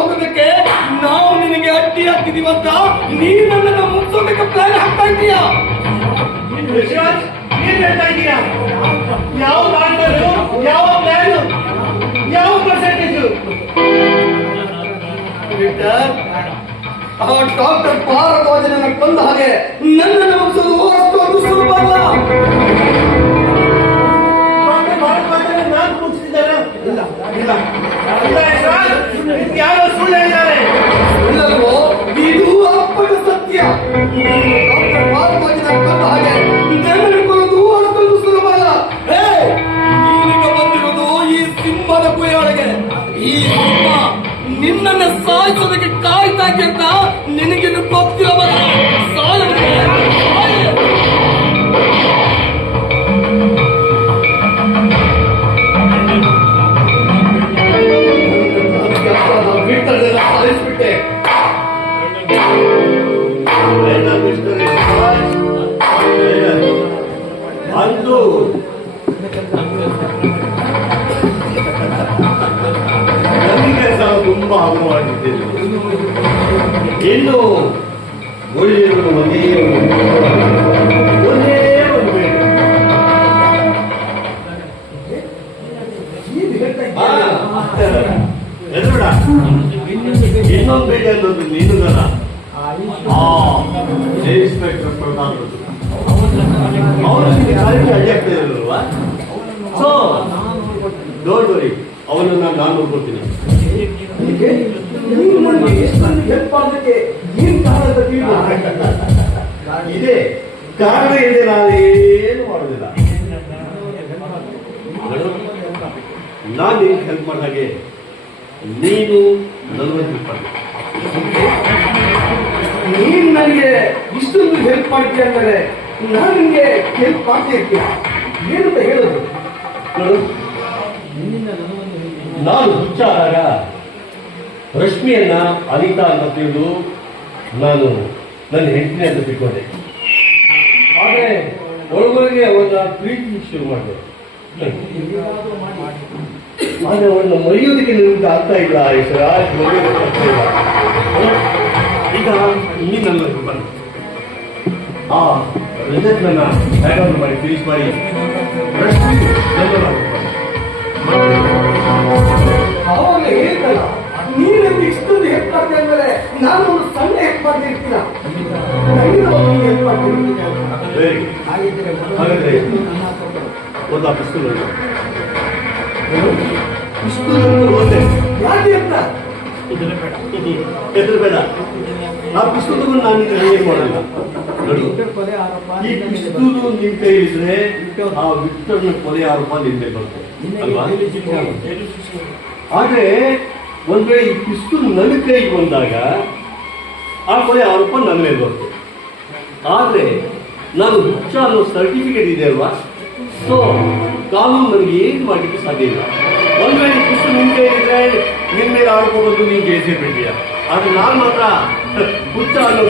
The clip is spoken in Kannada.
ಹೋಗೋದಕ್ಕೆ ನಾವು ನಿನಗೆ ಅಡ್ಡಿ ಹಾಕಿದೀವಂತ ನೀನು ನನ್ನನ್ನು ಮುಗಿಸೋದಕ್ಕೆ ಪ್ಲಾನ್ ಹಾಕ್ತಾ ಇದೀಯಾ? ಏನ್ ಹೇಳ್ತಾ ಇದೀಯಾ? ಯಾವ ಮಾಡ್ಬೋದು, ಯಾವ ಪ್ಲಾನ್, ಯಾವ ಪರ್ಸೆಂಟೇಜ್? ಆ ಡಾಕ್ಟರ್ ಭಾರದ್ವಾಜನನ್ನ ಕೊಂದ ಹಾಗೆ ನನ್ನನ್ನು ಮುಗಿಸೋದು ಅಷ್ಟೊಂದು ಸುಲಭ ಅಲ್ಲ. ನಾನು ಮುಗಿಸಿದ್ದಾರೆ. ಯಾರೋ ಸುಳ್ಳು ಹೇಳಿದ್ದಾರೆ. ಇಲ್ಲವೋ, ಇದು ಅಪ್ಪಟ ಸತ್ಯ. ಡಾಕ್ಟರ್ ಭಾರದ್ವಾಜನ ಕೊಂದ ಹಾಗೆ ನನ್ನನ್ನು ಕೊಲ್ಲೋದು ಅಷ್ಟೊಂದು ಸುಲಭ ಅಲ್ಲ. ಹೇ, ನೀನೀಗ ಬಂದಿರೋದು ಈ ಸಿಂಹದ ಗುಹೆಯೊಳಗೆ. ಈ ಸಿಂಹ ನಿನ್ನನ್ನು ಸಾಯಿಸೋದಕ್ಕೆ ಕಾಯ್ತಾ ಅಂತ ನಿನಗಿನ್ನು ಗೊತ್ತಿರಬಲ್ಲ. ಸಾಯಿಸ್ಬಿಟ್ಟೆ. ಅಂದು ನನಗೆ ಸಹ ತುಂಬಾ ಹಗುರವಾಗಿದ್ದೇನೆ. ಇನ್ನು ಒಳ್ಳೆಯವರು ಒಂದೇ ಒಂದು ಬೇಡ. ಎದುರುಡ ಇನ್ನೊಂದು ಬೇಡ ಅನ್ನೋದು ನೀನುಗಲ್ಲ. ಇನ್ಸ್ಪೆಕ್ಟರ್ ಪ್ರಧಾನ ಅವನು ಕಾಲಿಗೆ ಅಡ್ಡಾಗ್ತಾ ಇರಲ್ವಾ? ಸೊ ಡೋಂಟ್ ವರಿ, ಅವನನ್ನ ನಾನು ನೋಡ್ಕೊಳ್ತೀನಿ. ಇದೆ ಕಾರಣ ಇದೆ, ನಾನೇನು ಮಾಡೋದಿಲ್ಲ. ನಾನು ನಿನ್ಗೆ ಹೆಲ್ಪ್ ಮಾಡಿದ ಹಾಗೆ ನೀನು ನನಗೆ ಹೆಲ್ಪ್ ಮಾಡಿ. ನೀನ್ ನನಗೆ ಇಷ್ಟೊಂದು ಹೆಲ್ಪ್ ಮಾಡ್ತೀಯ ಅಂದರೆ ನಾನು ನಿನ್ಗೆ ಹೆಲ್ಪ್ ಮಾಡ್ತಾ ಇರ್ತೀಯ. ಏನಂತ ಹೇಳೋದು? ನಾನು ಹುಚ್ಚ ಆದಾಗ ರಶ್ಮಿಯನ್ನ ಅನಿತಾ ಅಂತ ತಿಳಿದು ನಾನು ನನ್ನ ಹೆಂಡತಿನೇ ಅಂತ ತಿಳ್ಕೊಂಡೆ. ಆದರೆ ಒಳಗೊಳಗೆ ಅವನ್ನ ಪ್ರೀತಿ ಶುರು ಮಾಡಿದೆ. ಆದರೆ ಅವನ್ನ ಮರೆಯೋದಕ್ಕೆ ನಿಮ್ಗೆ ಆಗ್ತಾ ಇಲ್ಲ. ಮರೆಯೋದಕ್ಕೆ ಆಗ್ತಾ ಇಲ್ಲ. ಈಗ ನೀನು ನನ್ನ ಬನ್ನಿ ಆ ರಿಸಲ್ಟ್ ನನ್ನ ಬ್ಯಾಕ್ಅಪ್ ಮಾಡಿ ಫಿನಿಶ್ ಮಾಡಿ ಅವಾಗ ಹೇಳ್ತಲ್ಲ, ನೀನಂತ ಇಷ್ಟೊಂದು ಹೆಲ್ಪ್ ಮಾಡ್ತೀಯ ಅಂದರೆ ನಾನು ಒಂದು ಸಣ್ಣ ಹೆಲ್ಪ್ ಮಾಡ್ತಿರ್ತೀನ. ಹೆಲ್ಪ್ ಮಾಡ್ತಿರ್ತೀನಿ. ಹಾಗಾದ್ರೆ ಒಂದು ಆ ಪುಸ್ತಕ ಓದೆ. ಯಾಕೆ ಅಂತ ಹೆಸರು ಬೇಡ. ಆ ಪುಸ್ತಕವನ್ನು ನಾನು ಏನು ಮಾಡಲ್ಲ. ನೋಡಿ, ಈ ಪಿಸ್ತೂಲು ನಿನ್ ಕೈ ಇದ್ರೆ ಆ ವಿಕ್ಟರ್ನ ಕೊಲೆ ಆರೋಪ ನಿನ್ ಮೇಲೆ ಬರುತ್ತೆ ಅಲ್ವಾ? ಆದ್ರೆ ಒಂದ್ ವೇಳೆ ಈ ಪಿಸ್ತೂಲ್ ನನ್ನ ಕೈಗೆ ಬಂದಾಗ ಆ ಕೊಲೆ ಆರೋಪ ನನ್ನ ಮೇಲೆ ಬರುತ್ತೆ. ಆದ್ರೆ ನಾನು ಹುಚ್ಚ ಅನ್ನೋ ಸರ್ಟಿಫಿಕೇಟ್ ಇದೆ ಅಲ್ವಾ? ಸೊ ಕಾನೂನು ನನಗೆ ಏನು ಮಾಡಲಿಕ್ಕೆ ಸಾಧ್ಯ ಇಲ್ಲ. ಒಂದ್ ವೇಳೆ ಈ ಪಿಸ್ತೂಲ್ ನಿನ್ ಕೈ ಇದ್ರೆ ನಿನ್ ಮೇಲೆ ಆರೋಪ ಬಂದು ನೀನ್ ಜೈಲಿಗೆ ಬಿಡ್ತೀಯ. ಆದ್ರೆ ನಾನು ಮಾತ್ರ ಹುಚ್ಚ ಅನ್ನೋ